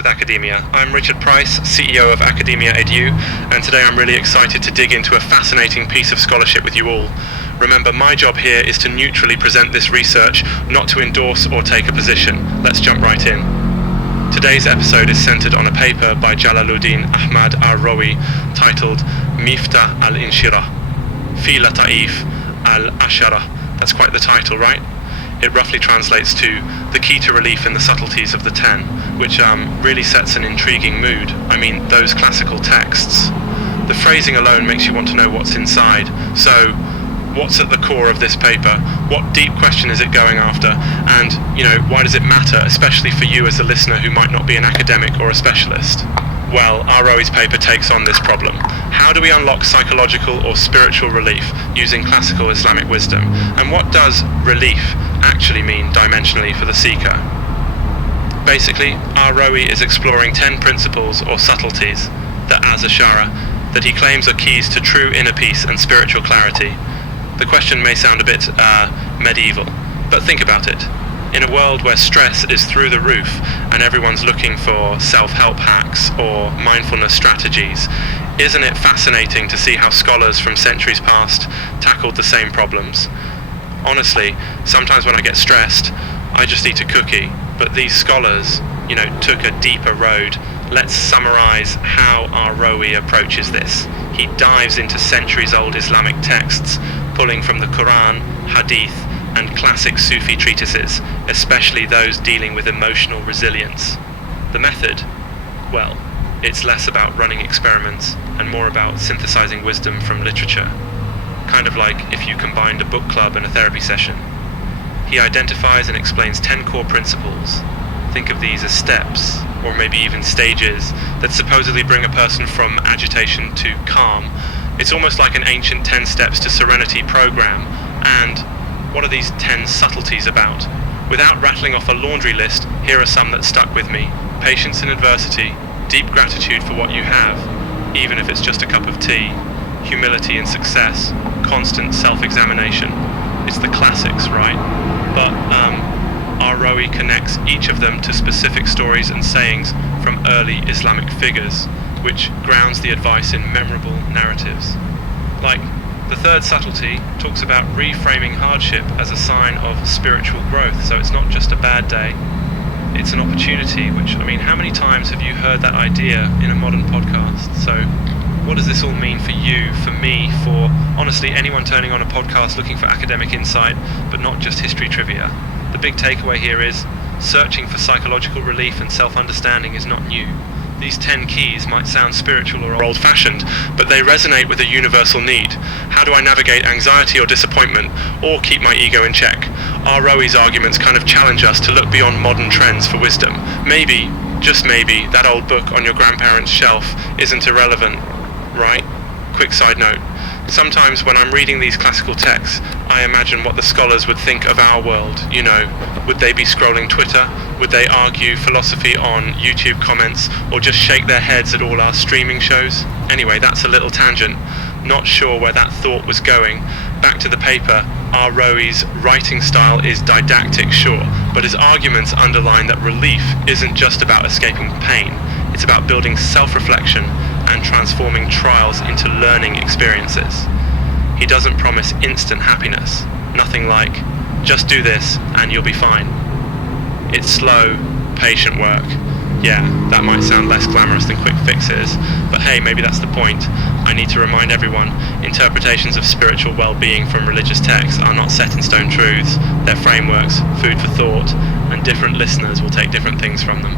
with Academia. I'm Richard Price, CEO of Academia Edu, and today I'm really excited to dig into a fascinating piece of scholarship with you all. Remember, my job here is to neutrally present this research, not to endorse or take a position. Let's jump right in. Today's episode is centered on a paper by Jalaluddin Ahmad al-Rawi titled MIFTAH AL-INSYIRAH, Fi Lata'if al-Asharah. That's quite the title, right? It roughly translates to the key to relief in the subtleties of the 10, which really sets an intriguing mood. I mean, those classical texts. The phrasing alone makes you want to know what's inside. So, what's at the core of this paper? What deep question is it going after? And, why does it matter, especially for you as a listener who might not be an academic or a specialist? Well, Rawi's paper takes on this problem. How do we unlock psychological or spiritual relief using classical Islamic wisdom? And what does relief actually mean dimensionally for the seeker? Basically, Rawi is exploring 10 principles or subtleties, the Ashara, that he claims are keys to true inner peace and spiritual clarity. The question may sound a bit medieval, but think about it. In a world where stress is through the roof and everyone's looking for self-help hacks or mindfulness strategies, isn't it fascinating to see how scholars from centuries past tackled the same problems? Honestly, sometimes when I get stressed, I just eat a cookie, but these scholars, took a deeper road. Let's summarize how Rawi approaches this. He dives into centuries-old Islamic texts, pulling from the Quran, Hadith, and classic Sufi treatises, especially those dealing with emotional resilience. The method? Well, it's less about running experiments and more about synthesizing wisdom from literature. Kind of like if you combined a book club and a therapy session. He identifies and explains 10 core principles. Think of these as steps, or maybe even stages, that supposedly bring a person from agitation to calm. It's almost like an ancient 10 steps to serenity program. And what are these 10 subtleties about? Without rattling off a laundry list, here are some that stuck with me. Patience in adversity, deep gratitude for what you have, even if it's just a cup of tea, humility in success, constant self-examination. It's the classics, right? But Rawi connects each of them to specific stories and sayings from early Islamic figures, which grounds the advice in memorable narratives. Like, the third subtlety talks about reframing hardship as a sign of spiritual growth, so it's not just a bad day, it's an opportunity, how many times have you heard that idea in a modern podcast? So, what does this all mean for you, for me, for, honestly, anyone turning on a podcast looking for academic insight, but not just history trivia? The big takeaway here is, searching for psychological relief and self-understanding is not new. These 10 keys might sound spiritual or old-fashioned, but they resonate with a universal need. How do I navigate anxiety or disappointment, or keep my ego in check? Rawi's arguments kind of challenge us to look beyond modern trends for wisdom. Maybe, just maybe, that old book on your grandparents' shelf isn't irrelevant, right? Quick side note. Sometimes when I'm reading these classical texts, I imagine what the scholars would think of our world. Would they be scrolling Twitter? Would they argue philosophy on YouTube comments, or just shake their heads at all our streaming shows? Anyway, that's a little tangent. Not sure where that thought was going. Back to the paper, Rawi's writing style is didactic, sure, but his arguments underline that relief isn't just about escaping pain. It's about building self-reflection and transforming trials into learning experiences. He doesn't promise instant happiness. Nothing like, just do this and you'll be fine. It's slow, patient work. Yeah, that might sound less glamorous than quick fixes, but hey, maybe that's the point. I need to remind everyone, interpretations of spiritual well-being from religious texts are not set in stone truths. They're frameworks, food for thought, and different listeners will take different things from them.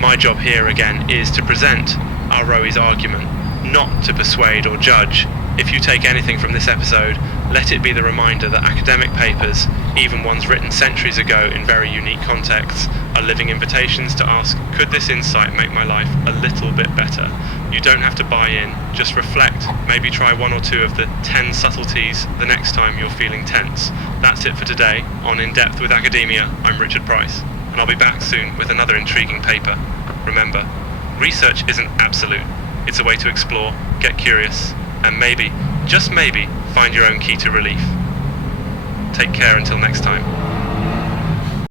My job here, again, is to present Rawi's argument, not to persuade or judge. If you take anything from this episode, let it be the reminder that academic papers, even ones written centuries ago in very unique contexts, are living invitations to ask, could this insight make my life a little bit better? You don't have to buy in, just reflect, maybe try one or two of the 10 subtleties the next time you're feeling tense. That's it for today on In Depth with Academia. I'm Richard Price, and I'll be back soon with another intriguing paper. Remember, research isn't absolute. It's a way to explore, get curious, and maybe, just maybe, find your own key to relief. Take care until next time.